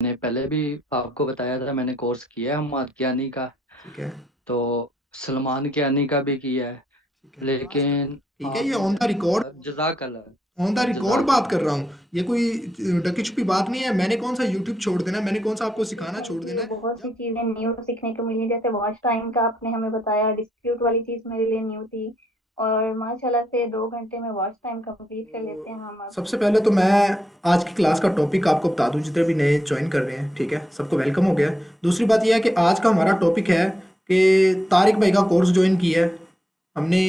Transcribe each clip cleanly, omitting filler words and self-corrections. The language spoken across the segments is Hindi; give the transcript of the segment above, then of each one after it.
मैंने पहले भी आपको बताया था, मैंने कोर्स किया है हमाद कियानी का। ठीक है। तो सलमान कियानी का भी किया है। ठीक है, मास्टर। लेकिन ठीक है, ये आपने on the record, on the record जजाक बात अल्लाह। कर रहा हूँ। ये कोई ढकी छुपी बात नहीं है। मैंने कौन सा यूट्यूब छोड़ देना है, मैंने कौन सा आपको सिखाना छोड़ देना मुझे है। बहुत सी जब चीजें न्यू सीखने को मिली, जैसे वॉच टाइम का आपने हमें बताया, डिस्प्यूट वाली चीज मेरे लिए न्यू थी। और माशाल्लाह से 2 घंटे में वॉच टाइम कंप्लीट कर लेते हैं हम अब। सबसे पहले तो मैं आज की क्लास का टॉपिक आपको बता दूं, जितने भी नए ज्वाइन कर रहे हैं, ठीक है, सबको वेलकम हो गया है। दूसरी बात यह है कि आज का हमारा टॉपिक है कि तारिक भाई का कोर्स ज्वाइन किया है हमने,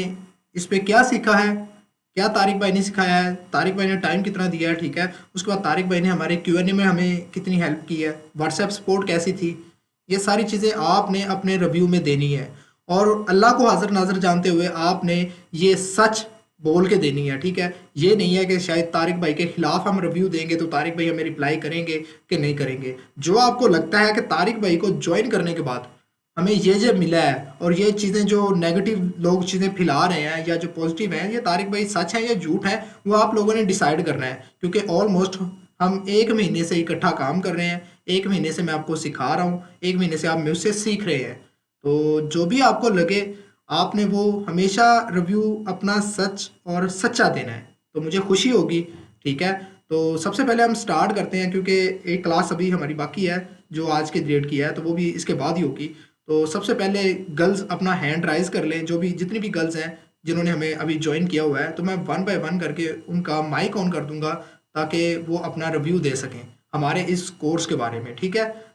इस पे क्या सीखा है, क्या तारिक भाई ने सिखाया है, तारिक भाई ने टाइम कितना दिया है, ठीक है। उसके बाद तारिक भाई ने हमारे क्यूएनए में हमें कितनी हेल्प की है, व्हाट्सएप सपोर्ट कैसी थी, ये सारी चीज़ें आपने अपने रिव्यू में देनी है। और अल्लाह को हाजिर नाजिर जानते हुए आपने ये सच बोल के देनी है, ठीक है। ये नहीं है कि शायद तारिक भाई के खिलाफ हम रिव्यू देंगे तो तारिक भाई हमें रिप्लाई करेंगे कि नहीं करेंगे। जो आपको लगता है कि तारिक भाई को ज्वाइन करने के बाद हमें ये मिला है, और ये चीज़ें जो नेगेटिव लोग चीज़ें फैला रहे हैं या जो पॉजिटिव हैं, ये तारिक भाई सच है या झूठ है, वो आप लोगों ने डिसाइड करना है। क्योंकि ऑलमोस्ट हम 1 महीने से इकट्ठा काम कर रहे हैं, 1 महीने से मैं आपको सिखा रहा हूँ, 1 महीने से आप मुझसे सीख रहे हैं। तो जो भी आपको लगे, आपने वो हमेशा रिव्यू अपना सच और सच्चा देना है, तो मुझे खुशी होगी, ठीक है। तो सबसे पहले हम स्टार्ट करते हैं, क्योंकि एक क्लास अभी हमारी बाकी है जो आज के डेट की है, तो वो भी इसके बाद ही होगी। तो सबसे पहले गर्ल्स अपना हैंड राइज कर लें, जो भी जितनी भी गर्ल्स हैं जिन्होंने हमें अभी ज्वाइन किया हुआ है, तो मैं वन बाय वन करके उनका माइक ऑन कर दूंगा ताकि वो अपना रिव्यू दे सकें हमारे इस कोर्स के बारे में, ठीक है।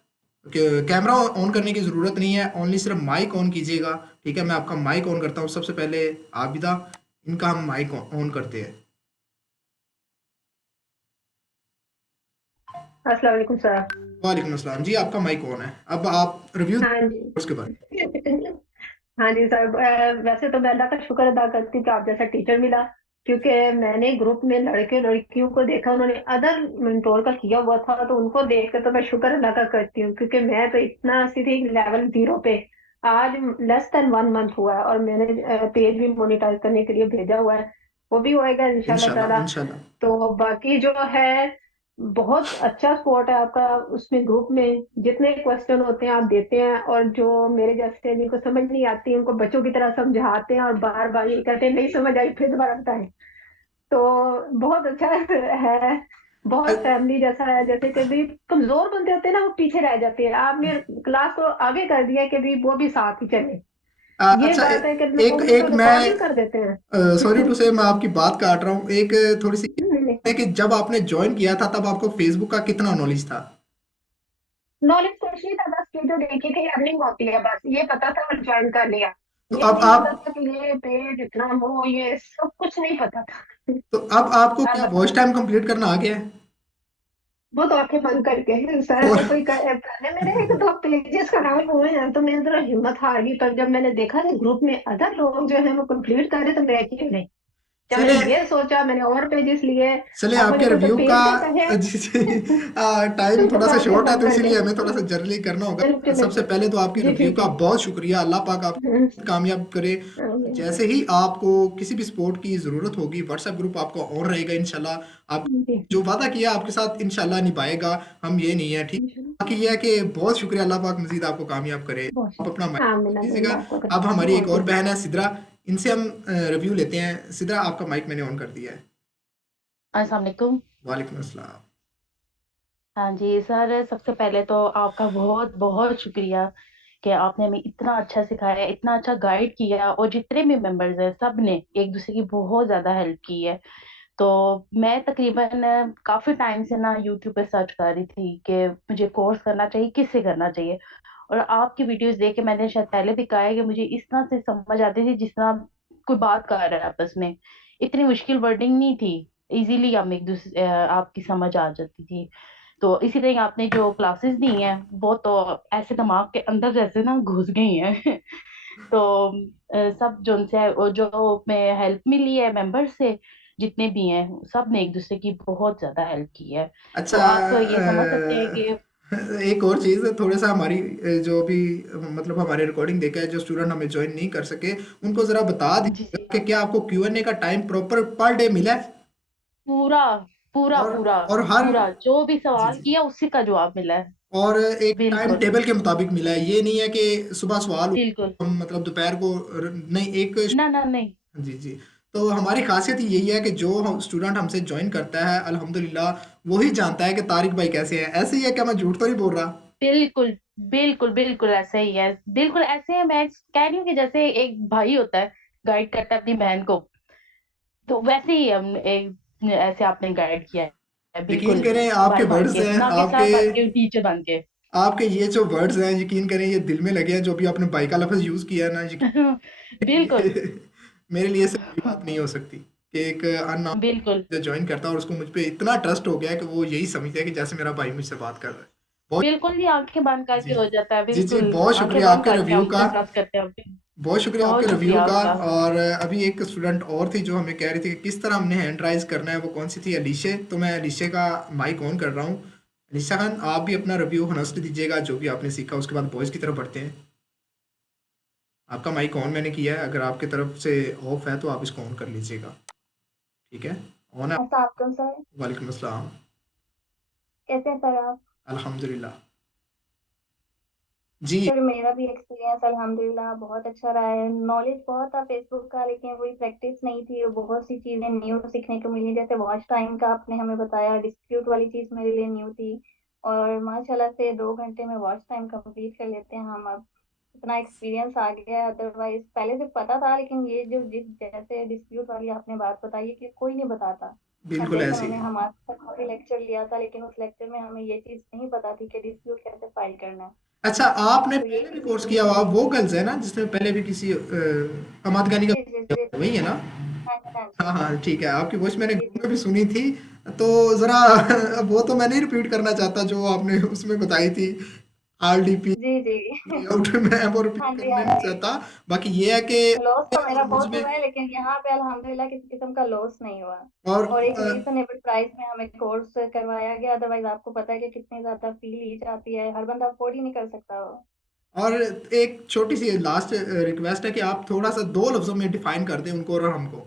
कैमरा ऑन करने की ज़रूरत नहीं है, ओनली सिर्फ माइक ऑन कीजिएगा, ठीक है। मैं आपका माइक ऑन करता हूँ। सबसे पहले आबिदा, इनका हम माइक ऑन करते हैं। अस्सलाम वालेकुम सर। वालेकुम अस्सलाम जी, आपका माइक ऑन है। अब आप रिव्यू हाँ कोर्स के बारे में। जी। हाँ जी सर, वैसे तो मैं अल्लाह का शुक्र अदा करती हूँ कि आप जैसा टीचर मिला, क्योंकि मैंने ग्रुप में लड़के लड़कियों को देखा, उन्होंने अदर मेंटोर का किया हुआ था, तो उनको देख कर तो मैं शुक्र अदा का करती हूँ, क्योंकि मैं तो इतना सीधी लेवल 0 पे आज लेस देन 1 मंथ हुआ है, और मैंने पेज भी मोनिटाइज करने के लिए भेजा हुआ है, वो भी होएगा इंशाल्लाह इंशाल्लाह ताला। इंशाल्लाह। तो बाकी जो है, बहुत अच्छा स्पॉट है आपका, उसमें ग्रुप में जितने क्वेश्चन होते हैं आप देते हैं, और जो मेरे जैसे जिनको समझ नहीं आती उनको बच्चों की तरह समझाते हैं, और बार बार ये कहते हैं नहीं समझ आई फिर दोबारा बताएं। तो बहुत अच्छा है, बहुत फैमिली जैसा है। जैसे कि भी कमजोर बंदे होते हैं ना, वो पीछे रह जाते हैं, आपने क्लास को आगे कर दिया कि भी वो भी साथ ही चले। ये अच्छा, बात है कि एक लोग तो एक रिकॉर्ड भी कर मैं देते हैं। सॉरी टू से मैं आपकी बात काट रहा हूँ, एक थोड़ी सी है कि जब आपने ज्वाइन किया था तब आपको फेसबुक का कितना नॉलेज था। नॉलेज कुछ नहीं था, बस वीडियो देखी थी, अर्निंग होती है, बस ये पता था और ज्वाइन कर लिया। तो ये अब नहीं पता आप था कि ये पेज इतना हो, ये सब कुछ नहीं पता था। तो अब आपको आप क्या बताओ। वॉच टाइम कंप्लीट करना आ गया है? वो तो आंखें बंद करके और सर कोई पहले मेरे 1-2 पेजेस खराब हुए हैं, तो मेरी तरह हिम्मत हार गई, पर जब मैंने देखा कि ग्रुप में अदर लोग जो है वो कंप्लीट कर रहे, तो मैं क्यों नहीं। जब मैंने चले ये सोचा, मैंने और पेजेस लिए। चले अब मुझे आपके कोई रिव्यू का पेज दे कहे टाइम थोड़ा तो सा आंखें शॉर्ट है, बंद तो करके। इसीलिए हमें थोड़ा सा जल्दी करना होगा। बिल्कुल सबसे बिल्कुल। पहले तो आपके जी रिव्यू ठीक का है। बहुत शुक्रिया, अल्लाह पाक आपको हम्म, कामयाब करे। आमीन। जैसे ही आपको किसी भी सपोर्ट की ज़रूरत होगी, व्हाट्सएप ग्रुप आपका ऑन रहेगा इंशाल्लाह। आप जी। जो वादा किया आपके साथ इंशाल्लाह निभाएगा, हम ये नहीं है, ठीक। बाकी ये है कि बहुत शुक्रिया, अल्लाह पाक मजीद आपको कामयाब करे। बहुत आप अपना शुक्रिया, माइक आमीन आमीन, दीजिएगा। अल्लाह आपको अब करे। हमारी एक ओके। और बहन है सिद्रा, इनसे हम रिव्यू लेते हैं। सिद्रा, आपका माइक मैंने ऑन कर दिया है। अस्सलाम वालेकुम। वालेकुम अस्सलाम। हाँ जी सर, सबसे पहले तो आपका बहुत बहुत शुक्रिया कि आपने हमें इतना अच्छा सिखाया, इतना अच्छा गाइड किया, और जितने भी मेंबर्स हैं सब ने एक दूसरे की बहुत ज़्यादा हेल्प की है। तो मैं तकरीबन काफ़ी टाइम से ना यूट्यूब पे सर्च कर रही थी कि मुझे कोर्स करना चाहिए, किससे करना चाहिए। और आपकी वीडियोस देख के मैंने शायद पहले भी कहा है कि मुझे इस तरह से समझ आती थी जिस तरह कोई बात कर रहा है आपस में। इतनी मुश्किल वर्डिंग नहीं थी, इजीली हम एक दूसरे आपकी समझ आ जाती थी। तो इसी तरह आपने जो क्लासेस दी हैं वो तो ऐसे दिमाग के अंदर जैसे ना घुस गई हैं। तो सब जो उनसे जो मैं हेल्प मिली है मेंबर से, जितने भी हैं सब ने एक दूसरे की बहुत ज्यादा हेल्प की है। तो अच्छा, आप ये समझ सकते हैं कि एक और चीज़, थोड़ा सा हमारी जो भी मतलब हमारे रिकॉर्डिंग देखा है, जो स्टूडेंट हमें ज्वाइन नहीं कर सके, उनको ज़रा बता जी दीजिएगा जी, कि क्या आपको क्यूएनए का टाइम प्रॉपर पर डे मिला है। पूरा पूरा और पूरा और हर पूरा जो भी जी सवाल जी किया उसी का जवाब मिला है। और एक टाइम बिल्कुल टेबल के मुताबिक मिला है, ये नहीं है कि सुबह सवाल बिल्कुल। हम मतलब दोपहर को नहीं एक ना ना नहीं। जी जी। तो हमारी खासियत यही है कि जो हम स्टूडेंट हमसे ज्वाइन करता है अल्हम्दुलिल्लाह वही जानता है कि तारिक भाई कैसे हैं। ऐसे ही है, क्या मैं झूठ तो नहीं बोल रहा? बिल्कुल बिल्कुल बिल्कुल ऐसे ही है, बिल्कुल ऐसे है। मैं कह रही हूँ कि जैसे एक भाई होता है, गाइड करता है अपनी बहन को, तो वैसे ही हम एक ऐसे आपने गाइड किया है, यकीन बिल्कुल। करें आपके भाई बन वर्ड्स के, हैं, ना के आपके साथ बन के, टीचर बन के। आपके ये जो वर्ड्स हैं यकीन करें ये दिल में लगे हैं। जो भी आपने भाई का लफ्ज़ यूज़ किया है ना, बिल्कुल ये मेरे लिए से बड़ी बात नहीं हो सकती कि एक अननोन बिल्कुल जो ज्वाइन करता है और उसको मुझ पे इतना ट्रस्ट हो गया है कि वो यही समझता है कि जैसे मेरा भाई मुझसे बात कर रहा है। बहुत बिल्कुल ही आंखें बंद जी करके हो जाता है, जी जी, बिल्कुल। बहुत आंखें शुक्रिया बंद आपके करके रिव्यू हम का। इतना ट्रस्ट करते हैं आपके। बहुत शुक्रिया आपके बहुत रिव्यू शुक्रिया का। आपका। और अभी एक स्टूडेंट और थी जो हमें कह रही थी कि किस तरह हमने हैंड राइज करना है, वो कौन सी थी? अलीशे। तो मैं अलीशे का माइक ऑन कर रहा हूँ। अलीशा खान, आप भी अपना रिव्यू हनस्ट दीजिएगा जो भी आपने सीखा, उसके बाद बॉयज़ की तरफ बढ़ते हैं। आपका माइक ऑन मैंने किया है, अगर आपकी तरफ से ऑफ है तो आप इसको ऑन कर लीजिएगा। ठीक है, ऑन है। अस्सलाम वालेकुम सर। वालेकुम अस्सलाम। कैसे हैं सर आप? अल्हम्दुलिल्लाह। जी। सर मेरा भी एक्सपीरियंस अल्हम्दुलिल्लाह बहुत अच्छा रहा है। नॉलेज बहुत था फेसबुक का, लेकिन वही प्रैक्टिस नहीं थी और बहुत सी चीज़ें न्यू सीखने को मिली। जैसे वॉच टाइम का आपने हमें बताया, डिस्प्यूट वाली चीज़ मेरे लिए न्यू थी। और माशाल्लाह से 2 घंटे में वॉच टाइम कंप्लीट कर लेते हैं हम अब। इतना एक्सपीरियंस आ गया है, अदरवाइज पहले से पता था, लेकिन ये जो जिस जैसे डिस्प्यूट वाली आपने बात बताई है कि कोई नहीं बताता। अब बिल्कुल जैसे ऐसे मैंने ही। हमारे तक काफी लेक्चर लिया था, लेकिन उस लेक्चर में हमें ये चीज़ नहीं पता थी कि डिस्प्यूट कैसे फाइल करना है। अच्छा, आपने तो पहले यही भी चीज़ कोर्स किया हुआ, वो गर्ल्स है ना जिसने पहले भी किसी अमाद गानी का जी जी जी जी। वही है ना? हाँ जी हाँ जी। हाँ हाँ ठीक है, आपकी वॉइस मैंने जी ग्रुप जी में भी सुनी थी। तो ज़रा वो तो मैं नहीं रिपीट करना चाहता जो आपने उसमें बताई थी। आरडीपी जी जी। लेआउट में मैं वो रिपीट हाँ जी करना हाँ नहीं जी। चाहता। बाकी ये है कि लॉस तो मेरा और बहुत मुझमें हुआ है, लेकिन यहाँ पे अल्हम्दुलिल्लाह किसी किस्म का लॉस नहीं हुआ। और और एक रीजनेबल प्राइस में हमें कोर्स करवाया गया। अदरवाइज आपको पता है कि कितनी ज्यादा फी ली जाती है, हर बंदा अफोर्ड ही नहीं कर सकता वो। और एक छोटी सी लास्ट रिक्वेस्ट है कि आप थोड़ा सा दो लफ्जों में डिफाइन कर दें उनको और हमको,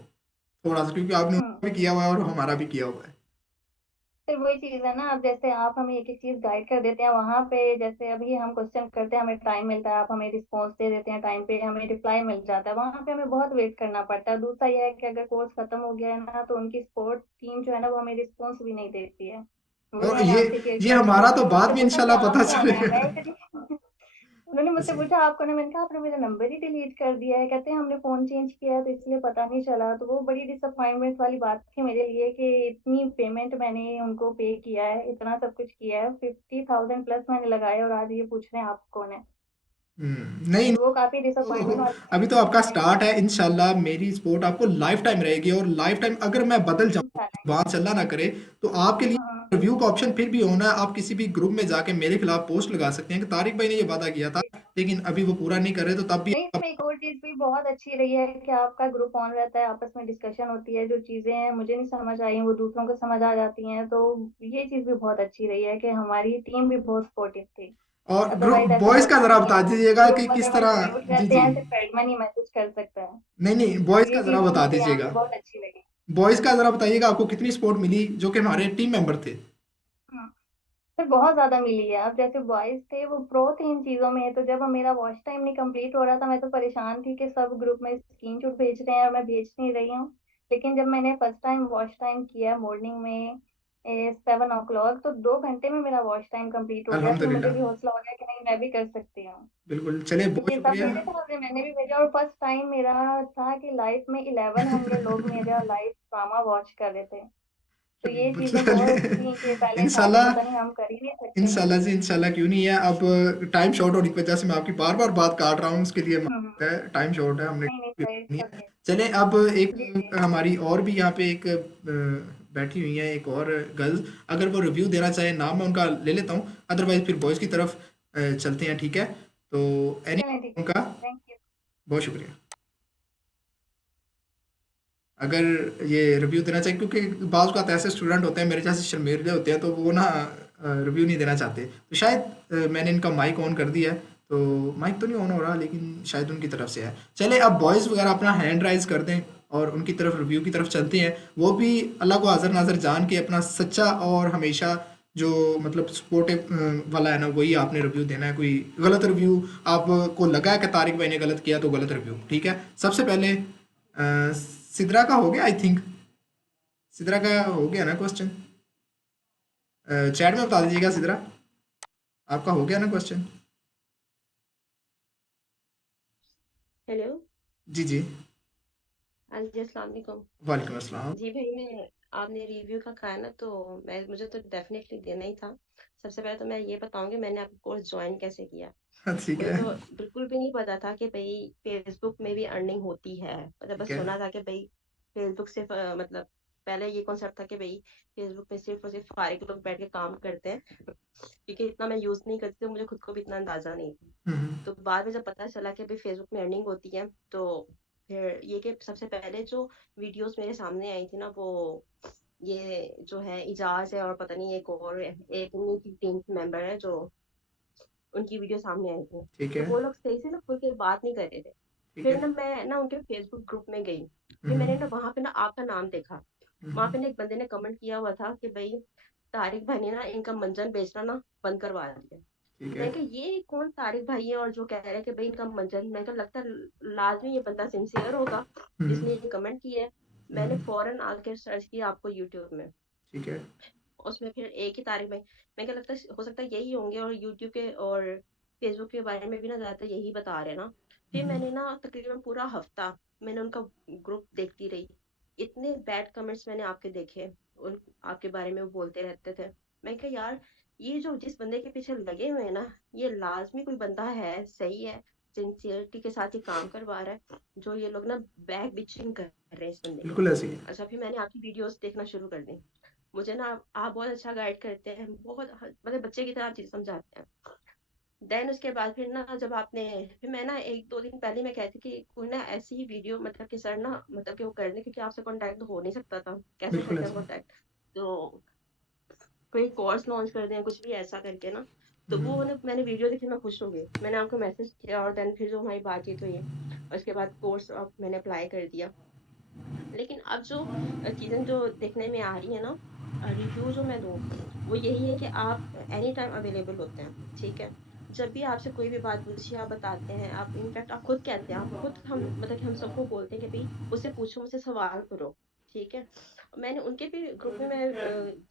थोड़ा सा, क्योंकि आपने हम्म। उनका भी किया हुआ है और हमारा भी किया हुआ है। फिर वही चीज है ना, अब जैसे आप हमें एक एक चीज गाइड कर देते हैं वहां पे, जैसे अभी हम क्वेश्चन करते हैं, हमें टाइम मिलता है, आप हमें रिस्पॉन्स दे देते हैं टाइम पे, हमें रिप्लाई मिल जाता है। वहां पे हमें बहुत वेट करना पड़ता है। दूसरा यह है कि अगर कोर्स खत्म हो गया है ना, तो उनकी सपोर्ट टीम जो है ना, वो हमें रिस्पॉन्स भी नहीं देती है। वही और मैंने आपसे ये क्लियर किया, हमारा तो उन्होंने बाद मुझसे में पूछा कि इंशाल्लाह आप पता कौन है, चलेगा। मैं इतनी उन्होंने मुझसे ऐसे ही। पूछा आप कौन है, मैंने कहा आपने मेरा नंबर ही डिलीट कर दिया है। कहते हैं हमने फोन चेंज किया है तो इसलिए पता नहीं चला। तो वो बड़ी डिसअपॉइंटमेंट वाली बात थी मेरे लिए कि इतनी पेमेंट मैंने उनको पे किया है, इतना सब कुछ किया है, 50,000 प्लस मैंने लगाया, और आज ये पूछ रहे हैं आप कौन है। नहीं, तो वो काफी तो डिसअपॉइंटमेंट वाली अभी तो चीज आपका थी मेरे स्टार्ट लिए। है, इंशाल्लाह मेरी सपोर्ट आपको लाइफ टाइम रहेगी। और लाइफ टाइम अगर मैं बदल जाऊँ, इंशाल्लाह। बात चलना ना करे, तो आपके लिए हाँ रिव्यू का ऑप्शन फिर भी होना है। आप किसी भी ग्रुप में जाके मेरे खिलाफ पोस्ट लगा सकते हैं कि तारिक भाई ने ये वादा किया था जी जी। लेकिन अभी वो पूरा नहीं कर रहे, तो तब भी नहीं, इसमें एक और चीज भी बहुत अच्छी रही है कि आपका ग्रुप ऑन रहता है, आपस में डिस्कशन होती है, जो चीजें मुझे नहीं समझ आई वो दूसरों को समझ आ जाती हैं। तो ये चीज भी बहुत अच्छी रही है कि हमारी टीम भी बहुत सपोर्टिव थी। और ग्रुप अदरवाइज ऐसा बॉयज का होता जरा नहीं है, बता दीजिएगा कि ग्रुप किस अदरवाइज तरह। म्यूट जी रहते जी। हैं, सिर्फ एडमिन ही मैसेज कर सकता है। नहीं नहीं, तो बॉयज ये का जरा चीज भी बता मुझे यहाँ पे दीजिएगा। बहुत अच्छी लगी। बॉयज का जरा बताइएगा आपको कितनी सपोर्ट मिली जो कि हमारे टीम मेंबर थे। हम्म। फिर बहुत ज्यादा मिली है। अब जैसे बॉयज थे वो प्रो थे इन चीजों में, तो जब मेरा वॉच टाइम नहीं कंप्लीट हो रहा था, मैं तो परेशान थी कि सब ग्रुप में स्क्रीनशॉट भेज रहे हैं और मैं भेज नहीं रही हूँ। लेकिन जब मैंने फर्स्ट टाइम वॉच टाइम किया मॉर्निंग में 7 o'clock, तो 2 घंटे में मेरा वॉच टाइम कंप्लीट हो गया। फिर मुझे अल्हम्दुलिल्लाह। भी हौसला हो गया कि नहीं, मैं भी कर सकती हूँ। बिल्कुल, चलिए तो बहुत ये सब शुक्रिया। मेरे सामने, मैंने भी भेजा। और फर्स्ट टाइम मेरा था कि लाइफ में 1100 लोग मेरा लाइव ड्रामा वॉच कर रहे थे। तो ये चीजें बहुत चलिए, थी कि पहले था कि इंशाल्लाह। पता नहीं हम कर ही नहीं सकते। इंशाल्लाह जी, इंशाल्लाह क्यों नहीं है। अब टाइम शॉर्ट होने की वजह से मैं आपकी बार बार बात काट रहा हूँ, उसके लिए हम्म। माफ है, टाइम शॉर्ट है, हमने नहीं नहीं सही, नहीं है। ओके। चले अब एक जी जी। हमारी और भी यहाँ पे एक बैठी हुई है एक और गर्ल्स, अगर वो रिव्यू देना चाहे नाम मैं उनका ले लेता हूँ, अदरवाइज फिर बॉयज़ की तरफ चलते हैं, ठीक है? तो एनी चलें ठीक है। उनका थैंक यू। बहुत शुक्रिया। अगर ये रिव्यू देना चाहिए, क्योंकि बाज़ बात ऐसे स्टूडेंट होते हैं मेरे जैसे शर्मीले होते हैं, तो वो ना रिव्यू नहीं देना चाहते। तो शायद मैंने इनका माइक ऑन कर दिया है, तो माइक तो नहीं ऑन हो रहा लेकिन शायद उनकी तरफ से है। चले अब बॉयज़ वगैरह अपना हैंड राइज कर दें और उनकी तरफ रिव्यू की तरफ चलते हैं, वो भी अल्लाह को हाज़िर नाज़िर जान के अपना सच्चा और हमेशा जो मतलब सपोर्टिव वाला है ना, वही आपने रिव्यू देना है। कोई गलत रिव्यू आपको लगा है कि तारिक भाई ने गलत किया तो गलत रिव्यू, ठीक है। सबसे पहले सिद्रा का हो गया, आई थिंक सिद्रा का हो गया ना क्वेश्चन, चैट में बता दीजिएगा। सिद्रा आपका हो गया ना क्वेश्चन? हेलो। जी जी, हाँ जी, अस्सलाम वालेकुम। वालेकुम अस्सलाम। जी भाई, मैं आपने रिव्यू का कहा ना, तो मुझे तो डेफिनेटली देना ही था। सबसे पहले तो मैं ये बताऊंगी मैंने आपका कोर्स ज्वाइन कैसे किया। ठीक मुझे है, तो बिल्कुल भी नहीं पता था कि भाई फेसबुक में भी अर्निंग होती है। मतलब ठीक बस है, सुना था कि भाई फेसबुक सिर्फ मतलब पहले ये कॉन्सेप्ट था कि भाई फेसबुक में सिर्फ और सिर्फ फारिग लोग बैठ के काम करते हैं, क्योंकि इतना मैं यूज नहीं करती, तो मुझे खुद को भी इतना अंदाजा नहीं था। हम्म, तो बाद में जब पता चला कि भाई फेसबुक में अर्निंग होती है, तो फिर ये कि सबसे पहले जो वीडियोस मेरे सामने आई थी ना, वो ये जो है इजाज है और पता नहीं एक और है, एक उन्हीं की टीम मेंबर है, जो उनकी वीडियो सामने आई थी। ठीक तो है, वो लोग सही से ना खुल के बात नहीं कर रहे थे। ठीक फिर है, ना मैं ना उनके फेसबुक ग्रुप में गई। फिर हम्म, मैंने ना वहां पे ना आपका नाम देखा। वहां पे हम्म, ना एक बंदे ने कमेंट किया हुआ था कि भाई तारिक भाई ने ना इनका मंजन बेचना ना बंद करवा दिया। ठीक है, मैं कहा ये कौन तारिक भाई है और जो कह रहे हैं कि भाई इनका मंजन, मैं कहा लगता है लाजमी ये बंदा सिंसियर होगा जिसने हम्म, ये कमेंट किया है। मैंने हम्म, फौरन आके सर्च किया आपको यूट्यूब में। ठीक है, उसमें फिर एक ही तारिक भाई, मैं क्या लगता है हो सकता है यही होंगे, और यूट्यूब के और फेसबुक के बारे में भी ना ज्यादातर यही बता रहे हैं ना। फिर हम्म, मैंने ना तकरीबन पूरा हफ्ता मैंने उनका ग्रुप देखती रही। इतने बैड कमेंट्स मैंने आपके देखे, उन आपके बारे में वो बोलते रहते थे। मैं कहा यार, ये जो जिस बंदे के पीछे लगे हुए हैं ना, ये लाजमी कोई बंदा है, सही है, सिंसियरिटी के साथ ये काम करवा रहा है, जो ये लोग ना बैक बिचिंग कर रहे हैं इस बंदे की। बिल्कुल ऐसे ही है। अच्छा, फिर मैंने आपकी वीडियोस देखना शुरू कर दी। मुझे ना आप बहुत अच्छा गाइड करते हैं, बहुत मतलब बच्चे की तरह आप चीजें समझाते हैं। देन उसके बाद फिर ना जब आपने, फिर मैं ना एक दो दिन पहले मैं कहती कि कोई ना ऐसी ही वीडियो मतलब कि सर ना मतलब कि वो कर दे, क्योंकि आपसे कांटेक्ट तो हो नहीं सकता था, कैसे बिल्कुल करते हैं ऐसे ही है। कांटेक्ट। तो कोई कोर्स लॉन्च कर दें, कुछ भी ऐसा करके ना। तो हम्म, वो ना मैंने वीडियो देखी, मैं खुश हो गई, मैंने आपको मैसेज किया, और देन फिर जो हमारी बातचीत हुई, उसके बाद कोर्स अब मैंने अप्लाई कर दिया। लेकिन अब जो चीजें जो देखने में आ रही है ना, रिव्यू जो मैं दूं, वो यही है कि आप एनी टाइम अवेलेबल होते हैं, ठीक है। जब भी आपसे कोई भी बात पूछी आप बताते हैं, आप इनफैक्ट आप खुद कहते हैं, आप खुद, हम मतलब कि हम सबको बोलते हैं कि भाई मुझसे पूछो, मुझसे सवाल करो, ठीक है। मैंने उनके भी ग्रुप में मैं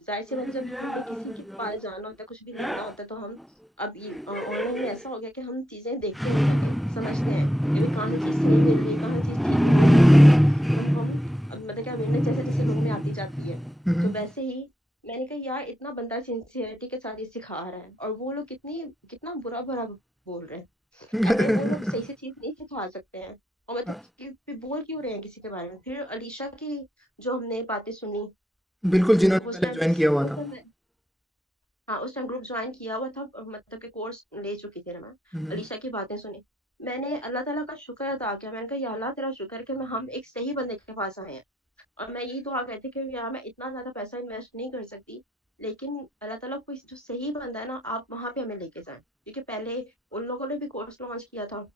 जाहिर सी बात है, जब हमें किसी के पास जाना होता है, कुछ भी लेना होता है, तो हम अब ऑनलाइन में ऐसा हो गया कि हम चीजें देखते नहीं हैं, समझते हैं कि भाई कहाँ से चीज सही मिल रही है, कहाँ से चीज ठीक मिल रही है। तो हम अब मतलब कि अवेयरनेस जैसे जैसे लोगों में आती जाती है, तो हम्म, वैसे ही मैंने कहा यार इतना बंदा सिंसियरिटी के साथ ये सिखा रहा है, और वो लोग कितनी कितना बुरा बुरा बोल रहे हैं। अगर वो लोग सही से चीज नहीं सिखा सकते हैं, और मतलब कि बोल क्यों रहे हैं किसी के बारे में। फिर अलीशा की जो हमने बातें सुनी, बिल्कुल, जिन्होंने उस पहले टाइम ज्वाइन किया हुआ उस था। टाइम हाँ, उस टाइम ग्रुप ज्वाइन किया हुआ था, मतलब कि कोर्स ले चुकी थी ना मैं। हम्म, अलीशा की बातें सुनी, मैंने अल्लाह ताला का शुक्र अदा किया। मैंने कहा या अल्लाह तेरा शुक्र है कि हम एक सही बंदे के पास आए हैं। और मैं यही दुआ करती कि यार मैं इतना ज्यादा पैसा इन्वेस्ट नहीं कर सकती, लेकिन अल्लाह ताला कोई जो सही बंदा है ना, आप वहां पे हमें लेके जाएं। क्योंकि पहले उन लोगों ने भी कोर्स लॉन्च किया था,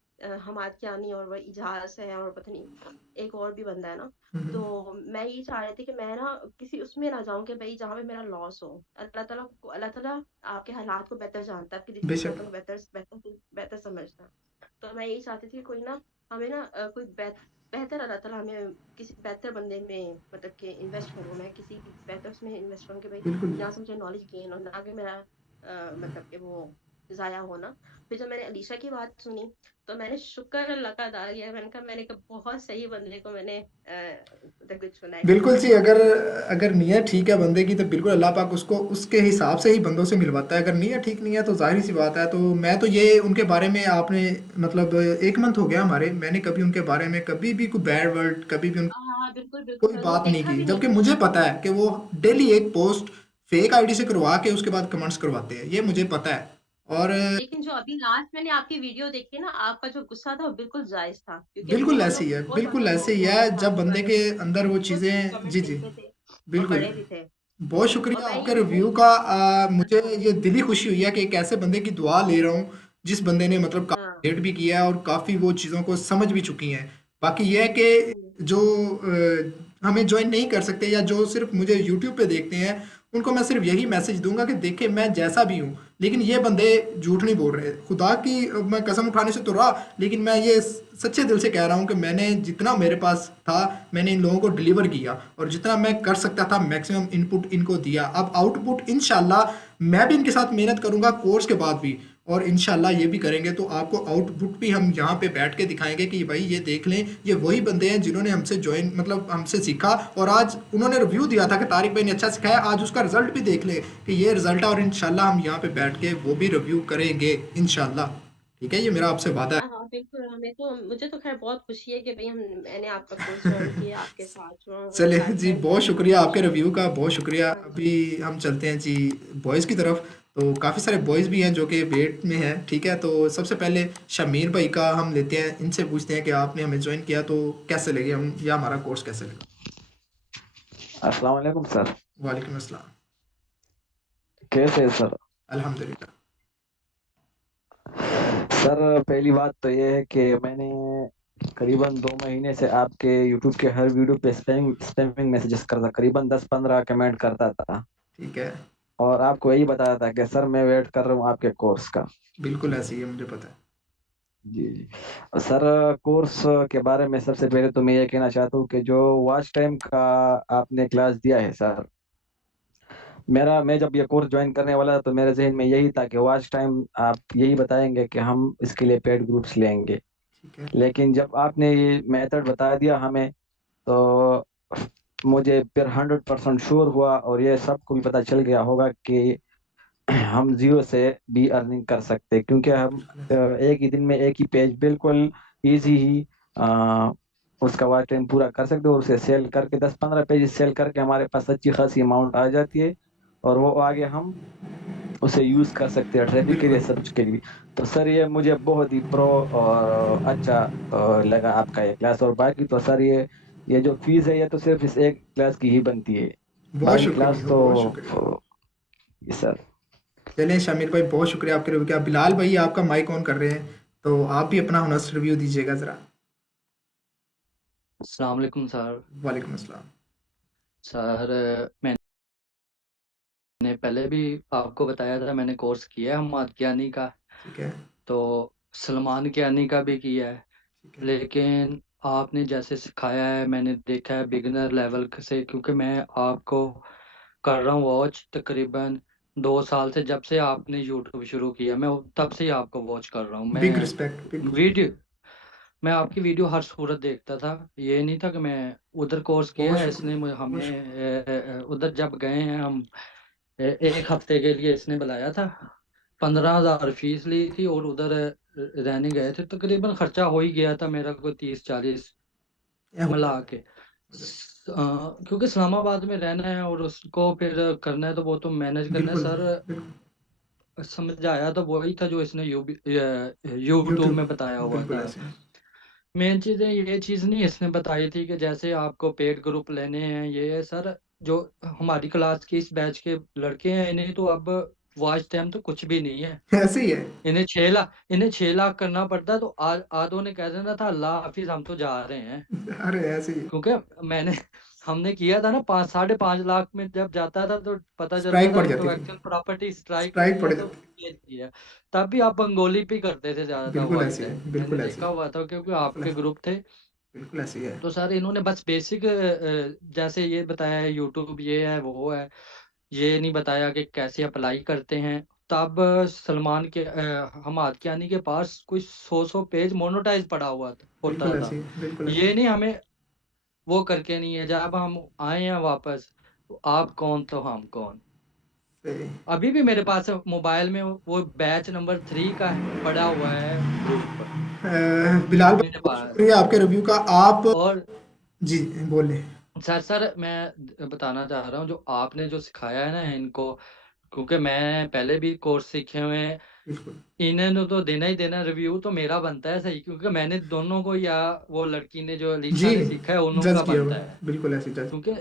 हमाद कियानी और वह इजाज है और पता नहीं एक और भी बंदा है ना। तो हम्म, मैं ये चाह रही थी कि मैं ना किसी उसमें ना जाऊं कि भाई जहाँ पे मेरा लॉस हो। अल्लाह ताला आपके हालात को बेहतर जानता है, आपकी बेशक। जरूरतों को बेहतर बेहतर बेहतर समझता है। तो मैं यही चाहती थी कि कोई ना हमें ना कोई बेहतर अल्लाह ताला हमें किसी बेहतर बंदे में मतलब कि इन्वेस्ट करूँ, मैं किसी बेहतर उसमें इन्वेस्ट करूँ कि भाई बिल्कुल, यहाँ से मुझे नॉलेज गेन हो, ना कि मेरा मतलब कि वो जाया होना। फिर जब मैंने अलीशा की बात सुनी, तो मैंने शुक्र अल्लाह का अदा किया। मैंने कहा बहुत सही बंदे को मैंने मतलब कि चुना है, क्योंकि बिल्कुल सी, बहुत अगर अगर नीयत ठीक है बंदे की तो बिल्कुल अल्लाह पाक उसको उसके हिसाब से ही बंदों से मिलवाता है। अगर नीयत ठीक नहीं है तो जाहिर सी बात है। तो मैं तो ये उनके बारे में, आपने मतलब 1 मंथ हो गया हमारे, मैंने कभी उनके बारे में कभी भी कोई बैड वर्ड, कभी भी हाँ बिल्कुल कोई बिल्कुल, वो बात नहीं देखा की, भी नहीं जबकि मैंने। मुझे पता है कि वो डेली एक पोस्ट फेक आईडी से करवा के उसके बाद कमेंट्स करवाते हैं, ये मुझे पता है। और लेकिन जो अभी लास्ट मैंने आपकी वीडियो देखी ना, आपका जो गुस्सा था वो बिल्कुल जायज था, क्योंकि बिल्कुल बहुत ऐसे ही लोग है, बहुत ज्यादा बिल्कुल ऐसे लोग ही बोल है। रहे थे जब आपके बंदे बारे के में, अंदर वो बिल्कुल सही चीज़ें, जी कमेंट्स जी, लिखते थे और बिल्कुल। पढ़े भी थे। बहुत और शुक्रिया मैं आपके ये रिव्यू मैं का। मुझे हाँ ये दिली खुशी हुई है कि एक ऐसे बंदे की दुआ ले रहा हूँ जिस बंदे ने मतलब हाँ। काफी हेट भी किया है और काफी वो चीज़ों को समझ भी चुकी हैं। बाकी यह है कि जो हमें ज्वाइन नहीं कर सकते या जो सिर्फ मुझे यूट्यूब पे देखते हैं, उनको मैं सिर्फ यही मैसेज दूंगा कि देखे मैं जैसा भी हूँ, लेकिन ये बंदे झूठ नहीं बोल रहे। खुदा की मैं कसम उठाने से तो रहा, लेकिन मैं ये सच्चे दिल से कह रहा हूँ कि मैंने जितना मेरे पास था मैंने इन लोगों को डिलीवर किया, और जितना मैं कर सकता था मैक्सिमम इनपुट इनको दिया। अब आउटपुट इंशाल्लाह मैं भी इनके साथ मेहनत करूंगा कोर्स के बाद भी, और इंशाल्लाह ये भी करेंगे तो आपको आउटपुट भी हम यहाँ पे बैठ के दिखाएंगे कि भाई ये देख लें, ये वही बंदे हैं जिन्होंने हमसे ज्वाइन मतलब हमसे सीखा, और आज उन्होंने रिव्यू दिया था कि तारिक भाई ने अच्छा सिखाया, आज उसका रिजल्ट भी देख लें कि ये रिजल्ट है, और इंशाल्लाह हम यहाँ पे बैठ के वो भी रिव्यू करेंगे इंशाल्लाह। ठीक है, ये मेरा आपसे वादा है। हाँ हाँ बिल्कुल, मुझे तो खैर बहुत खुशी है कि भाई हम मैंने आपका कोर्स ज्वाइन किया, आपके साथ जुड़ा हूँ, चले क्लास जी, अटेंड बहुत कर रही हूँ। शुक्रिया आपके रिव्यू का, बहुत शुक्रिया। हाँ जी। अभी हम चलते हैं जी बॉयज़ की तरफ। तो काफ़ी सारे बॉयज़ भी हैं जो कि वेट में हैं, ठीक है। तो सबसे पहले शमीर भाई का हम लेते हैं, इनसे पूछते हैं कि आपने हमें ज्वाइन किया तो कैसे लगे हम, या हमारा कोर्स कैसे लगा। अस्सलाम वालेकुम सर। वालेकुम अस्सलाम। कैसे है सर? अल्हम्दुलिल्लाह। सर पहली बात तो ये है कि मैंने करीबन 2 महीने से आपके यूट्यूब के हर वीडियो पे स्पैमिंग मैसेजेस करता, करीबन 10-15 कमेंट करता था, ठीक है, और आपको यही बताया था कि सर मैं वेट कर रहा हूँ आपके कोर्स का। बिल्कुल ऐसे ही है, मुझे पता है। जी जी। और सर कोर्स के बारे में सबसे पहले तो मैं ये कहना चाहता हूँ कि जो वॉच टाइम का आपने क्लास दिया है सर, मैं जब ये कोर्स ज्वाइन करने वाला था तो मेरे जहन में यही था कि वॉच टाइम आप यही बताएंगे कि हम इसके लिए पेड ग्रुप्स लेंगे। ठीक है, लेकिन जब आपने ये मेथड बता दिया हमें, तो मुझे फिर 100% श्योर हुआ, और ये सबको भी पता चल गया होगा कि हम जीरो से भी अर्निंग कर सकते हैं, क्योंकि हम बिल्कुल एक ही दिन में एक ही पेज बिल्कुल इजी ही उसका वॉच टाइम पूरा कर सकते हैं, और उसे सेल करके 10-15 पेज सेल करके हमारे पास अच्छी खासी अमाउंट आ जाती है, और वो आगे हम उसे यूज कर सकते हैं ट्रैफिक के लिए, बिल्कुल सर्च के लिए। तो सर ये मुझे बहुत ही प्रो और अच्छा लगा आपका ये क्लास। और बाकी तो सर ये जो फीस है ये तो सिर्फ इस एक क्लास की ही बनती है, बहुत बाकी क्लास शुक्रिया, तो बहुत शुक्रिया। ये सर। चलें शमीर भाई, बहुत शुक्रिया आपके रिव्यू का। बिलाल भाई आपका माइक ऑन कर रहे हैं, तो आप भी अपना ऑनेस्ट रिव्यू दीजिएगा ज़रा। अस्सलाम वालेकुम सर। वालेकुम अस्सलाम। सर मैंने पहले भी आपको बताया था, मैंने कोर्स किया है हम्माद कियानी का। ठीक है, तो सलमान कियानी का भी किया है। ठीक है, लेकिन आपने जैसे सिखाया है मैंने देखा है बिगिनर लेवल से, क्योंकि मैं आपको कर रहा हूँ वॉच तकरीबन 2 साल से, जब से आपने यूट्यूब शुरू किया मैं तब से ही आपको वॉच कर रहा हूँ। बिग मैं रिस्पेक्ट, बिग। वीडियो मैं आपकी वीडियो हर सूरत देखता था। ये नहीं था कि मैं उधर कोर्स किया बहुत है इसने शुक्रिया, बहुत हमें शुक्रिया। उधर जब गए हैं हम, एक हफ्ते के लिए इसने बुलाया था, 15,000 फीस ली थी, और उधर रहने गए थे, तकरीबन खर्चा हो ही गया था मेरा कोई 30-40 ये हो मिला जाता है, के। हो जाता क्योंकि इस्लामाबाद में रहना है और उसको फिर करना है, तो वो तो मैनेज है। करना है बिल्कुल, सर। बिल्कुल। समझ आया तो वही था जो इसने यूट्यूब यूट्यूब, में बताया हुआ बिल्कुल था। ऐसे ही। मेन चीज़ है, ये चीज़ नहीं इसने बताई थी कि जैसे आपको पेड ग्रुप लेने हैं। ये है सर, जो हमारी क्लास के इस बैच के लड़के हैं इन्हें तो अब वॉच टाइम तो कुछ भी नहीं है। ऐसे ही है। इन्हें 6 लाख करना पड़ता है, तो आधों ने कह देना था अल्लाह हाफिज हम तो जा रहे हैं। अरे ऐसे ही है। क्योंकि मैंने हमने किया था ना, 5-5.5 लाख में जब जाता था तो पता चलता स्ट्राइक था पड़ जाती थी, इंटेलेक्चुअल प्रॉपर्टी स्ट्राइक स्ट्राइक हुई पड़ है तो जाती। बेच दिया। तब भी आप बंगोली पे करते थे ज्यादातर बिल्कुल वॉच ऐसे ही टाइम, है, मैंने बिल्कुल ऐसे ही देखा है, हुआ था क्योंकि बिल्कुल आपके ऐसे, ग्रुप थे। बिल्कुल ऐसे ही है। तो सर इन्होंने बस बेसिक जैसे ये बताया है यूट्यूब ये है वो है, ये नहीं बताया कि कैसे अप्लाई करते हैं। तब सलमान के हमाद कियानी के पास कोई 100 पेज मोनोटाइज पड़ा हुआ होता बिल्कुल ऐसे था। ही है, बिल्कुल ऐसे ही ये नहीं हमें वो करके नहीं है, जब हम आए हैं वापस तो आप कौन तो हम कौन। है। अभी भी मेरे पास मोबाइल में वो बैच नंबर 3 का पड़ा हुआ है ग्रुप बिलाल भाई, मेरे बहुत पास। शुक्रिया आपके रिव्यू का। आप और जी बोले। सर मैं बताना चाह रहा हूँ, जो आपने जो सिखाया है ना इनको, क्योंकि मैं पहले भी कोर्स सीखे हुए हैं, बिल्कुल। इन्हें तो देना ही देना रिव्यू तो मेरा बनता है सही, क्योंकि मैंने दोनों को, या वो लड़की ने जो जी, अलीशा ने सीखा है उन्हों जज का किया हुआ बनता है, है। बिल्कुल ऐसे जज। क्योंकि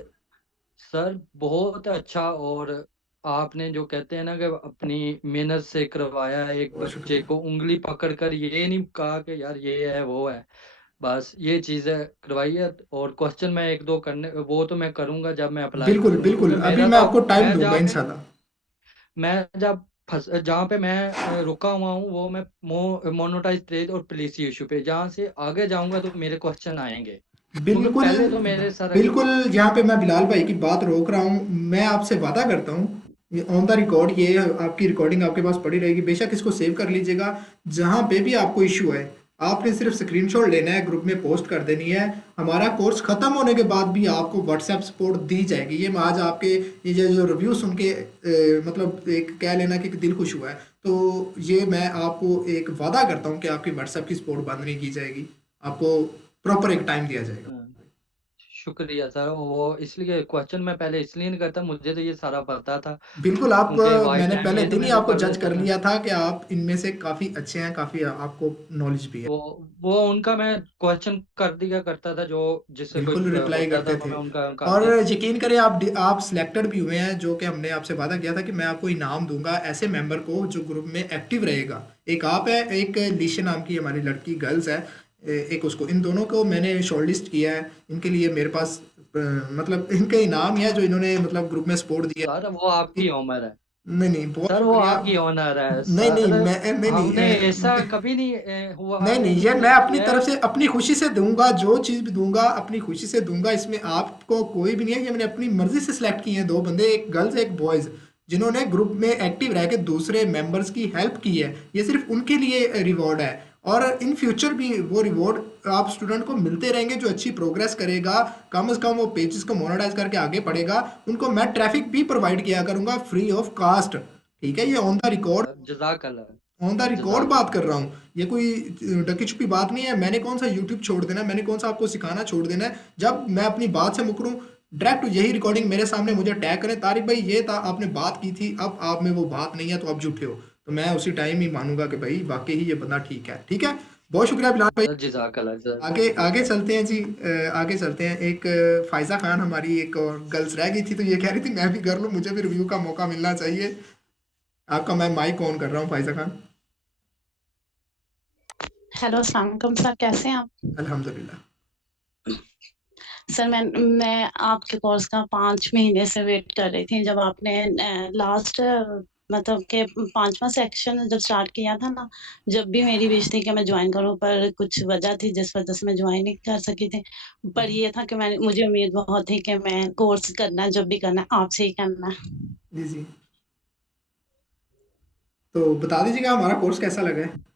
सर बहुत अच्छा, और आपने जो कहते हैं ना कि अपनी मेहनत से करवाया है, एक बहुत बच्चे शुक्रिया। को उंगली पकड़ कर, ये नहीं कहा कि यार ये है वो है। बस ये चीज़ है करवाई है। और क्वेश्चन मैं एक दो करने वो तो मैं करूँगा जब मैं अप्लाई बिल्कुल करूँगा, बिल्कुल, क्योंकि अभी मेरा मैं तो आपको टाइम मैं दूंगा जहाँ पे इंशाल्लाह। मैं जब फंस जहाँ पे मैं रुका हुआ हूँ वो मैं मोनोटाइज ट्रेड और पॉलिसी इशू पे, जहाँ से आगे जाऊंगा तो मेरे क्वेश्चन आएंगे, क्योंकि बिल्कुल पहले तो मेरे सर बिल्कुल, यहाँ पे मैं बिलाल भाई की बात रोक रहा हूँ। मैं आपसे वादा करता हूँ, ये ऑन द रिकॉर्ड, ये आपकी रिकॉर्डिंग आपके पास पड़ी रहेगी, बेशक इसको सेव कर लीजिएगा। जहाँ पे भी आपको इशू है, आपने सिर्फ स्क्रीनशॉट लेना है, ग्रुप में पोस्ट कर देनी है। हमारा कोर्स खत्म होने के बाद भी आपको व्हाट्सएप सपोर्ट दी जाएगी। ये मैं आज आपके ये जो रिव्यू सुन के मतलब एक कह लेना कि दिल खुश हुआ है। तो ये मैं आपको एक वादा करता हूँ कि आपकी व्हाट्सएप की सपोर्ट बंद नहीं की जाएगी, आपको प्रॉपर एक टाइम दिया जाएगा। शुक्रिया सर। वो इसलिए क्वेश्चन मैं पहले इसलिए नहीं करता, मुझे तो ये सारा पता था, बिल्कुल, आप क्योंकि वाइस मैंने टाइम पहले में तो दिन ही मैं तो आपको कर जज लेता कर था। लिया था कि आप इनमें से काफ़ी अच्छे हैं, काफ़ी आपको नॉलेज भी है। वो वो उनका मैं क्वेश्चन कर दिया करता था, जो जिससे कोई बिल्कुल रिप्लाई होता था करते वो थे। मैं उनका उनका और आंसर। यकीन करें, आप सिलेक्टेड भी हुए हैं, जो कि हमने आपसे वादा किया था कि मैं आपको इनाम दूंगा ऐसे मेंबर को जो ग्रुप में एक्टिव रहेगा। एक आप है, एक लिशा नाम की हमारी लड़की गर्ल्स है, एक उसको, इन दोनों को मैंने शॉर्टलिस्ट किया है। इनके लिए मेरे पास मतलब इनके इनाम ही है जो इन्होंने मतलब ग्रुप में सपोर्ट दिया सर वो आपकी है। ऑनर है। नहीं नहीं, बहुत सर वो शुक्रिया। आपकी ऑनर है नहीं नहीं, सर। मैं नहीं नहीं हमने ऐसा कभी नहीं हुआ नहीं नहीं, ये हमने मैं अपनी किया तरफ है। से अपनी खुशी से दूंगा, जो चीज़ भी दूंगा अपनी खुशी से दूंगा। इसमें आपको कोई भी नहीं है। ये मैंने अपनी मर्जी से सिलेक्ट किए हैं, दो बंदे, एक गर्ल्स एक बॉयज़, जिन्होंने ग्रुप में एक्टिव रह के दूसरे मेंबर्स की हेल्प की है। ये सिर्फ उनके लिए रिवॉर्ड है, और इन फ्यूचर भी वो रिवॉर्ड आप स्टूडेंट को मिलते रहेंगे। जो अच्छी प्रोग्रेस करेगा, कम से कम वो पेजेस को मोनेटाइज करके आगे बढ़ेगा, उनको मैं ट्रैफिक भी प्रोवाइड किया करूंगा फ्री ऑफ कास्ट। ठीक है, ये ऑन द रिकॉर्ड, जजाकल्ला। ऑन द रिकॉर्ड बात कर जजाकल्ला। रहा हूँ। ये कोई ढकी छुपी बात नहीं है। मैंने कौन सा यूट्यूब छोड़ देना है, मैंने कौन सा आपको सिखाना छोड़ देना है। जब मैं अपनी बात से मुकरूँ, डायरेक्ट यही रिकॉर्डिंग मेरे सामने मुझे टैग करें, तारिक भाई ये था आपने बात की थी, अब आप में वो बात नहीं है तो आप झूठे हो, तो मैं उसी टाइम ही मानूंगा कि भाई वाकई ही ये बंदा ठीक है। ठीक है, बहुत शुक्रिया बिलाल भाई। जजाकल्ला आगे जजाकल्ला। आगे चलते हैं जी। आगे चलते हैं। एक फायजा खान हमारी एक और गर्ल्स रह गई थी, तो ये कह रही थी मैं भी कर लूँ, मुझे भी रिव्यू का मौका मिलना चाहिए। आपका मैं माइक ऑन कर रहा हूँ फायजा खान। हेलो अस्सलाम वालेकुम सर, कैसे हैं आप? अल्हम्दुलिल्लाह। सर मैं आपके कोर्स का 5 महीने से वेट कर रही थी। जब आपने लास्ट मतलब के 5वां सेक्शन जब स्टार्ट किया था ना, जब भी मेरी विश थी कि मैं ज्वाइन करूं, पर कुछ वजह थी जिस वजह से मैं ज्वाइन नहीं कर सकी थी। पर ये था कि मुझे उम्मीद बहुत थी कि मैं कोर्स करना है, जब भी करना है आपसे ही करना है। जी जी, तो बता दीजिएगा हमारा कोर्स कैसा लगा है।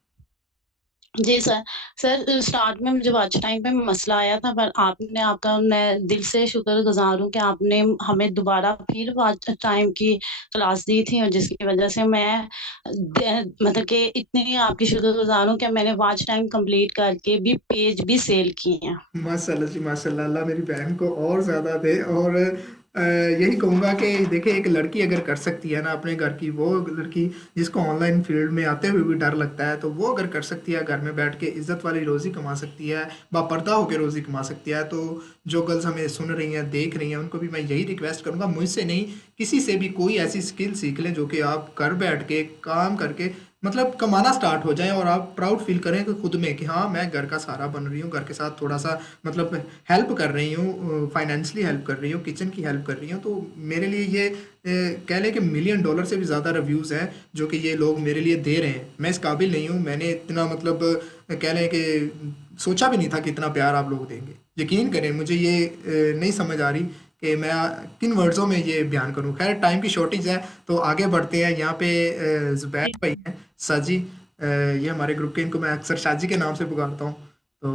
जी सर। सर स्टार्ट में मुझे वॉच टाइम पे मसला आया था, पर आपका मैं दिल से शुक्रगुजार हूँ कि आपने हमें दोबारा फिर वॉच टाइम की क्लास दी थी, और जिसकी वजह से मैं मतलब कि इतनी आपकी शुक्रगुजार हूँ कि मैंने वॉच टाइम कंप्लीट करके भी पेज भी सेल किए हैं। माशाल्लाह जी माशाल्लाह, अल्लाह मेरी बहन को और ज़्यादा दे। और यही कहूँगा कि देखिए, एक लड़की अगर कर सकती है ना अपने घर की, वो लड़की जिसको ऑनलाइन फील्ड में आते हुए भी डर लगता है, तो वो अगर कर सकती है, घर में बैठ के इज्जत वाली रोज़ी कमा सकती है, बापर्दा होकर रोज़ी कमा सकती है, तो जो गर्ल्स हमें सुन रही हैं, देख रही हैं, उनको भी मैं यही रिक्वेस्ट करूँगा, मुझसे नहीं किसी से भी कोई ऐसी स्किल सीख लें जो कि आप घर बैठ के काम करके मतलब कमाना स्टार्ट हो जाए, और आप प्राउड फील करें कि खुद में कि हाँ मैं घर का सहारा बन रही हूँ, घर के साथ थोड़ा सा मतलब हेल्प कर रही हूँ, फाइनेंशियली हेल्प कर रही हूँ, किचन की हेल्प कर रही हूँ। तो मेरे लिए ये कह लें कि $1,000,000 से भी ज़्यादा रिव्यूज़ हैं जो कि ये लोग मेरे लिए दे रहे हैं। मैं इस काबिल नहीं हूँ, मैंने इतना मतलब कह लें कि सोचा भी नहीं था कि इतना प्यार आप लोग देंगे। यकीन करें, मुझे ये नहीं समझ आ रही कि मैं किन वर्ड्सों में ये बयान करूं। खैर टाइम की शॉर्टेज है, तो आगे बढ़ते हैं। यहाँ पे जुबैर जी भाई हैं, साजी, ये हमारे ग्रुप के, इनको मैं अक्सर शाजी के नाम से पुकारता हूँ। तो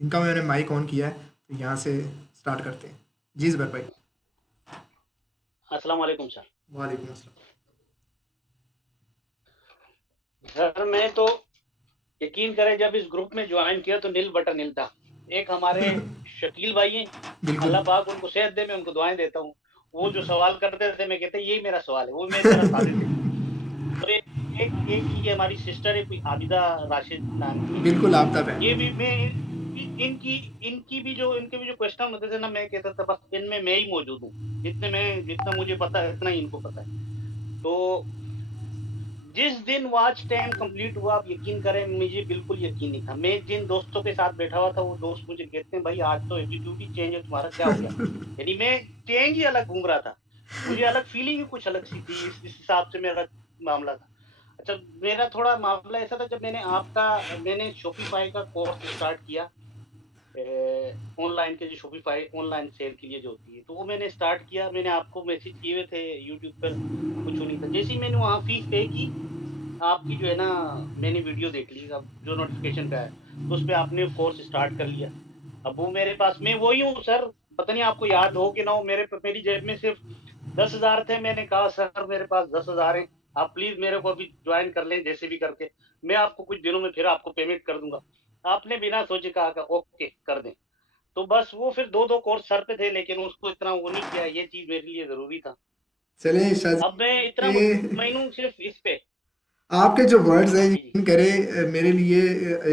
इनका मैंने माइक ऑन किया है, तो यहाँ से स्टार्ट करते हैं। जी जुबैर भाई। अस्सलाम वालेकुम सर। वालेकुम अस्सलाम। सर मैं तो यकीन करें, जब इस ग्रुप में ज्वाइन किया तो नील बटा नील था। एक हमारे शकील भाई हैं, बिल्कुल अल्लाह पाक उनको सेहत दे, मैं उनको दुआएं देता हूँ। वो जो सवाल करते थे, मैं कहता यही मेरा सवाल है, वो मेरी तरह सादे थे। और एक ये हमारी सिस्टर है, कोई आबिदा राशिद नाम की, बिल्कुल आपदा बहन। ये भी मैं इनकी इनकी भी जो इनके भी जो क्वेश्चन होते थे ना, मैं कहता था बस इनमें मैं ही मौजूद हूँ। जितना मुझे पता है इतना ही इनको पता है। तो जिस दिन वॉच टाइम कंप्लीट हुआ, आप यकीन करें, मुझे बिल्कुल यकीन नहीं था। मैं जिन दोस्तों के साथ बैठा हुआ था, वो दोस्त मुझे कहते हैं, भाई आज तो एटीट्यूड ही चेंज है तुम्हारा, क्या हो गया? यानी मैं चेंज ही अलग घूम रहा था, मुझे अलग फीलिंग ही कुछ अलग सी थी। इस हिसाब से मेरा मामला था। अच्छा, मेरा थोड़ा मामला ऐसा था, जब मैंने शॉपिफाई का कोर्स स्टार्ट किया, ऑनलाइन के जो शॉपिफाई ऑनलाइन सेल के लिए जो होती है, तो वो मैंने स्टार्ट किया। मैंने आपको मैसेज किए हुए थे यूट्यूब पर, कुछ नहीं था। जैसे ही मैंने वहाँ फीस पे की, आपकी जो है ना, मैंने वीडियो देख ली, अब जो नोटिफिकेशन पे आया, तो उस पे आपने कोर्स स्टार्ट कर लिया। अब वो मेरे पास, मैं वही हूँ सर, पता नहीं आपको याद हो कि ना हो, मेरी जेब में सिर्फ 10,000 थे। मैंने कहा सर मेरे पास 10,000 है, आप प्लीज मेरे को अभी ज्वाइन कर लें, जैसे भी करके मैं आपको कुछ दिनों में फिर आपको पेमेंट कर दूंगा। आपने बिना सोचे कहा ओके कर दें। तो बस वो फिर दो दो कोर्स सर पे थे, लेकिन उसको इतना वो नहीं किया, ये चीज मेरे लिए जरूरी था। चलिए शायद अब मैं इतना ये मुतमईन हूँ सिर्फ इस पे। आपके जो वर्ड्स हैं, जी जी। यकीन करें मेरे लिए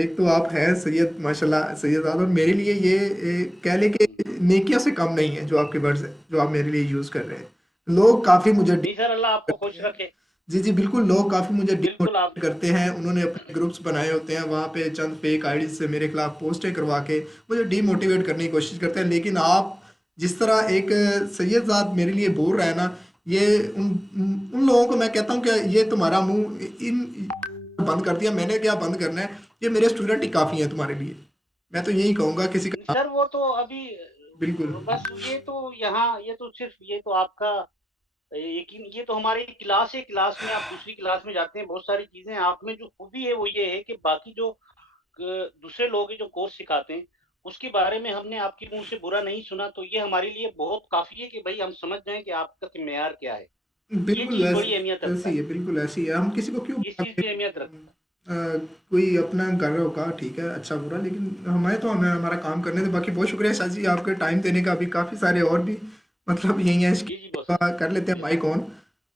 एक तो आप हैं सैयद, माशाल्लाह सैयद आदम, और मेरे लिए ये कह लें कि नेकियों से कम नहीं है जो आपके वर्ड्स हैं जो आप मेरे लिए यूज़ कर रहे हैं। लोग काफ़ी मुझे नहीं सर, अल्लाह आपको करते खुश हैं। रखे। जी जी बिल्कुल, लोग काफ़ी मुझे बिल्कुल आप। डिमोटिवेट करते हैं। उन्होंने अपने ग्रुप्स बनाए होते हैं, वहाँ पे चंद फेक आईडी से मेरे खिलाफ पोस्टें करवा के मुझे डिमोटिवेट करने की कोशिश करते हैं। लेकिन आप जिस तरह एक सैयद साहब मेरे लिए बोल रहा है ना, ये उन उन लोगों को मैं कहता हूँ कि ये तुम्हारा मुंह इन बंद कर दिया। मैंने क्या बंद करना है, ये मेरे स्टूडेंट ही काफ़ी हैं तुम्हारे लिए। मैं तो यही कहूँगा, किसी का सर वो तो अभी बिल्कुल बस ये तो यहाँ, ये तो सिर्फ, ये तो आपका यकीन, ये तो हमारी क्लास है। क्लास में आप दूसरी क्लास में जाते हैं, बहुत सारी चीजें आप में जो खूबी है, वो ये है कि बाकी जो दूसरे लोग हैं जो कोर्स सिखाते हैं, उसके बारे में हमने आपके मुंह से बुरा नहीं सुना, तो ये हमारे लिए बहुत काफी है कि भाई हम समझ जाएं कि आपका मेयार क्या है। ये बिल्कुल चीज बड़ी अहमियत वैसे रखता ऐसी है, है, बिल्कुल ऐसी है। हम किसी को क्यों इस चीज की अहमियत रखता कोई अपना कर रहा होगा, ठीक है, अच्छा बुरा, लेकिन हमें हमारा काम करने दे। बाकी बहुत शुक्रिया शाह जी आपके टाइम देने का। अभी काफ़ी सारे और भी मतलब यही है, है। इसके जी जी बॉस। कर लेते हैं जी माइक ऑन।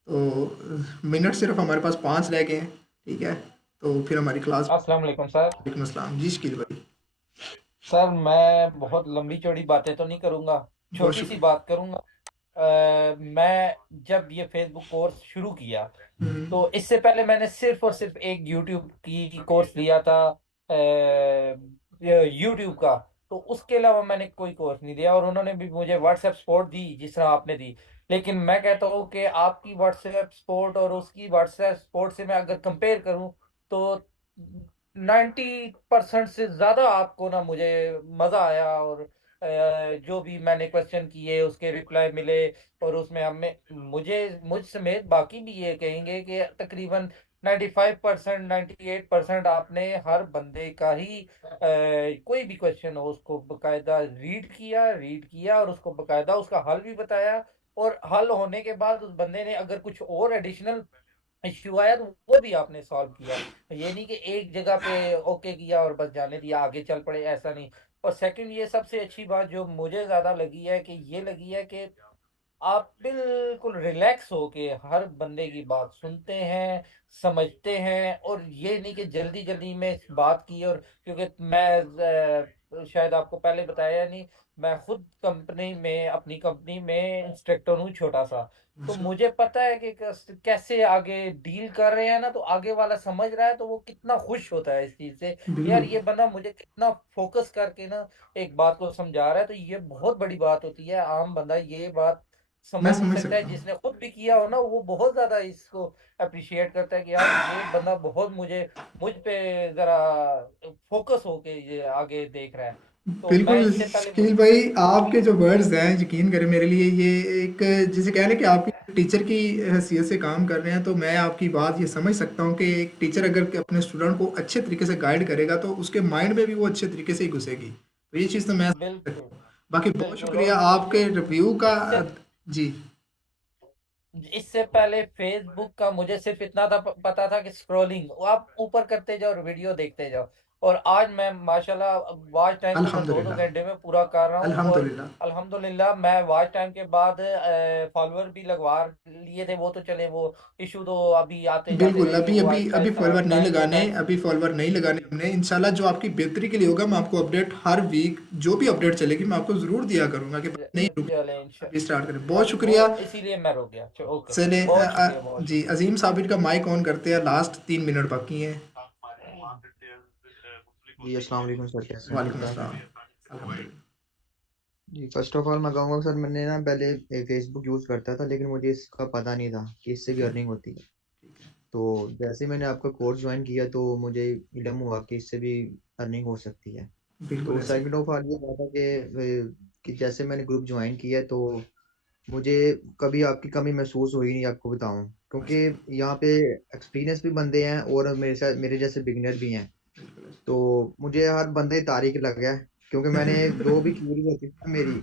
तो मिनट सिर्फ हमारे पास 5 रह गए हैं, ठीक है, तो फिर हमारी क्लास। अस्सलाम वालेकुम सर। वालेकुम अस्सलाम जी, शकील भाई। सर मैं बहुत लंबी चौड़ी बातें तो नहीं करूंगा, बहुत छोटी सी शुक्रिया। बात करूंगा। मैं जब ये फेसबुक कोर्स शुरू किया, हम्म, तो इससे पहले मैंने सिर्फ और सिर्फ एक यूट्यूब की कोर्स लिया था, यूट्यूब का। तो उसके अलावा मैंने कोई कोर्स नहीं दिया, और उन्होंने भी मुझे व्हाट्सएप सपोर्ट दी जिस तरह आपने दी। लेकिन मैं कहता हूँ कि आपकी व्हाट्सएप सपोर्ट और उसकी व्हाट्सएप सपोर्ट से मैं अगर कंपेयर करूँ, तो 90% से ज़्यादा आपको ना मुझे मज़ा आया। और जो भी मैंने क्वेश्चन किए उसके रिप्लाई मिले, और उसमें हमें मुझ समेत बाकी भी ये कहेंगे कि तकरीबन 95% 98% आपने हर बंदे का ही कोई भी क्वेश्चन हो उसको बकायदा रीड किया और उसको बकायदा उसका हल भी बताया। और हल होने के बाद उस बंदे ने अगर कुछ और एडिशनल इश्यू आया तो वो भी आपने सॉल्व किया। ये नहीं कि एक जगह पे ओके किया और बस जाने दिया, आगे चल पड़े, ऐसा नहीं। और सेकंड, ये सबसे अच्छी बात जो मुझे ज्यादा लगी है कि ये लगी है कि आप बिल्कुल रिलैक्स होके हर बंदे की बात सुनते हैं, समझते हैं। और ये नहीं कि जल्दी जल्दी में इस बात की। और क्योंकि मैं शायद आपको पहले बताया नहीं, मैं खुद कंपनी में, अपनी कंपनी में इंस्ट्रक्टर हूँ, छोटा सा। तो अच्छा, मुझे पता है कि कैसे आगे डील कर रहे हैं ना, तो आगे वाला समझ रहा है तो वो कितना खुश होता है इस चीज से कि यार बिल्कुल ये बंदा मुझे कितना फोकस करके ना एक बात को समझा रहा है। तो ये बहुत बड़ी बात होती है। आम बंदा ये बात मैं समझ नहीं समझ सकता है, सकता हूँ। जिसने खुद भी किया हो ना वो बहुत ज्यादा इसको अप्रिशिएट करता है कि यार ये बंदा बहुत मुझ पे जरा फोकस होके ये आगे देख रहा है। तो मैं बिल्कुल इससे पहले शकील भाई, आपके जो वर्ड्स हैं, यकीन करें मेरे लिए ये एक, जिसे कह लें कि आप टीचर की हैसियत से काम कर रहे हैं, तो मैं आपकी बात ये समझ सकता हूँ कि एक टीचर अगर के अपने स्टूडेंट को अच्छे तरीके से गाइड करेगा तो उसके माइंड में भी वो अच्छे तरीके से ही घुसेगी। तो ये चीज़ तो मैं समझ सकता बिल्कुल हूँ। बाकी बहुत बिल्कुल। और शुक्रिया आपके रिव्यू का। इससे जी इससे पहले फेसबुक का मुझे सिर्फ इतना था, पता था कि स्क्रॉलिंग आप ऊपर करते जाओ और वीडियो देखते जाओ। और आज मैं माशाल्लाह वॉच टाइम को मैं 2-2 अल्हम्दुलिल्लाह घंटे में पूरा कर रहा हूँ। और अल्हम्दुलिल्लाह अल्हम्दुलिल्लाह मैं वॉच टाइम के बाद फॉलोअर भी लगवा लिए थे। वो तो चले, वो इशू तो अभी आते जाते बिल्कुल। रहेंगे, अभी वो अभी आहिस्ता अभी आहिस्ता फॉलोअर नहीं टाइम टू लगाने, टाइम। अभी फॉलोअर नहीं लगाने हमने। इंशाल्लाह जो आपकी बेहतरी के लिए होगा, मैं आपको अपडेट हर वीक जो भी अपडेट चलेगी मैं आपको ज़रूर दिया करूंगा कि नहीं रुके, चले अभी स्टार्ट करें। बहुत वो शुक्रिया। इसीलिए मैं रुक गया। ओके, चले बहुत शुक्रिया, बहुत जी, शुक्रिया। अजीम साबिर का माइक ऑन करते हैं, लास्ट 3 मिनट बाकी हैं। जी अस्सलाम वालेकुम सर, कैसे हैं? वालेकुम ठीक ठाक अस्सलाम। हैं? अल्हम्दुलिल्लाह। जी फर्स्ट ऑफ ऑल मैं कहूँगा सर, मैंने ना पहले फेसबुक यूज़ करता था, लेकिन मुझे इसका पता नहीं था कि इससे भी अर्निंग होती है। तो जैसे ही मैंने आपका कोर्स ज्वाइन किया तो मुझे इल्म हुआ कि इससे भी अर्निंग हो सकती है। बिल्कुल तो ऐसे ही। सेकंड ऑफ ऑल ये हुआ था कि जैसे मैंने ग्रुप ज्वाइन किया तो मुझे कभी आपकी कमी महसूस हुई नहीं, आपको बताऊं, क्योंकि माशाल्लाह, यहाँ पे एक्सपीरियंस भी बंदे हैं और मेरे साथ मेरे जैसे बिगिनर भी हैं। बिल्कुल तो मुझे हर बंदे तारीख लग गया, क्योंकि मैंने जो भी क्यूरी होती थी ना मेरी,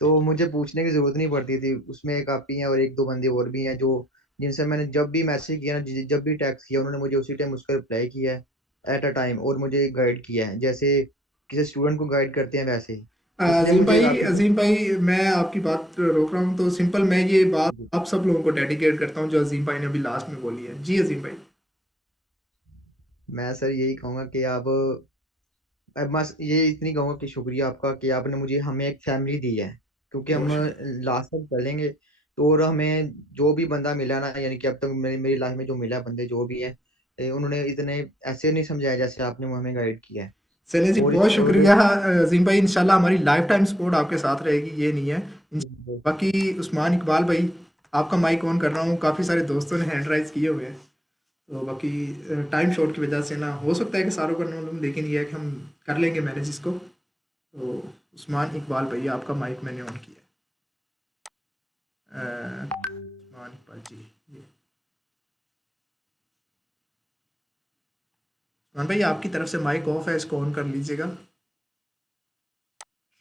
तो मुझे पूछने की जरूरत नहीं पड़ती थी। उसमें एक आप ही हैं और एक दो बंदे और भी हैं जो जिनसे मैंने जब भी मैसेज किया ना, जब भी टैक्स किया, उन्होंने मुझे उसी टाइम उसका रिप्लाई किया है एट अ टाइम, और मुझे गाइड किया है जैसे किसी स्टूडेंट को गाइड करते हैं वैसे ही। इसलिए अजीम मुझे भाई, काफी अजीम भाई, मैं आपकी बात रोक रहा हूँ तो सिंपल मैं ये बात जी। आप सब लोगों को डेडिकेट करता हूँ जो अजीम भाई ने अभी लास्ट में बोली है। जी अजीम भाई। मैं सर यही कहूँगा कि आप, अब बस ये इतनी कहूँगा कि शुक्रिया आपका कि आपने मुझे हमें एक फैमिली दी है, क्योंकि हम बहुत शुक्रिया। लास्ट तक चलेंगे। तो और हमें जो भी बंदा मिला ना, यानी कि अब तक मेरी लाइफ में जो मिला बंदे जो भी है, उन्होंने इतने ऐसे नहीं समझाया जैसे आपने हमें गाइड किया है। चलिए जी, और बहुत और शुक्रिया अजीम भाई। इंशाल्लाह हमारी लाइफ टाइम सपोर्ट आपके साथ रहेगी, ये नहीं है। बाकी उस्मान इकबाल भाई, आपका माइक ऑन कर रहा हूँ, काफ़ी सारे दोस्तों ने हैंड राइज किए हुए हैं। तो बाकी टाइम शॉर्ट की वजह से ना हो सकता है कि सारों का ना लूँ, लेकिन ये है कि हम कर लेंगे मैनेज इसको। तो उस्मान इकबाल भाई, आपका माइक मैंने ऑन किया है। उस्मान इकबाल जी, ये उस्मान भाई आपकी तरफ से माइक ऑफ है, इसको ऑन कर लीजिएगा।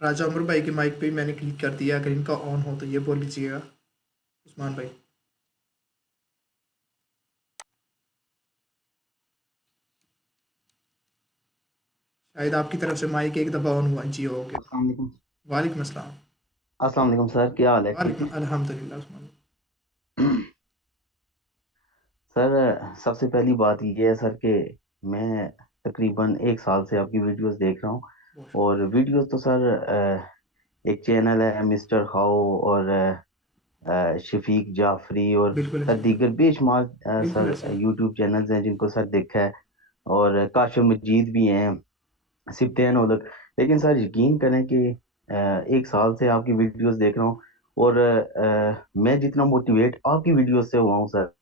राजा उमर भाई के माइक पे मैंने क्लिक कर दिया, अगर इनका ऑन हो तो ये बोल लीजिएगा उस्मान भाई। शायद आपकी तरफ से माइक एक दफ़ा ऑन हुआ जी, हो गया। अस्सलाम वालेकुम। वालेकुम अस्सलाम। अस्सलाम वालेकुम सर, क्या हाल है? ठीक वालेकुम है। अल्हम्दुलिल्लाह उस्मान सर सबसे पहली बात ये है सर कि मैं तकरीबन 1 साल से आपकी वीडियोस देख रहा हूँ। भाई। और वीडियोस तो सर एक चैनल है मिस्टर हाउ, और शफीक जाफरी, और बिल्कुल ऐसे ही। दीगर बेशुमार बिल्कुल ऐसे सर ही। यूट्यूब चैनल्स हैं जिनको सर देखा है। और काशिफ मजीद भी हैं, सिप्तेन उदक। लेकिन सर यकीन करें कि 1 साल से आपकी वीडियोस देख रहा हूँ, और मैं जितना मोटिवेट आपकी वीडियोस से हुआ हूँ सर,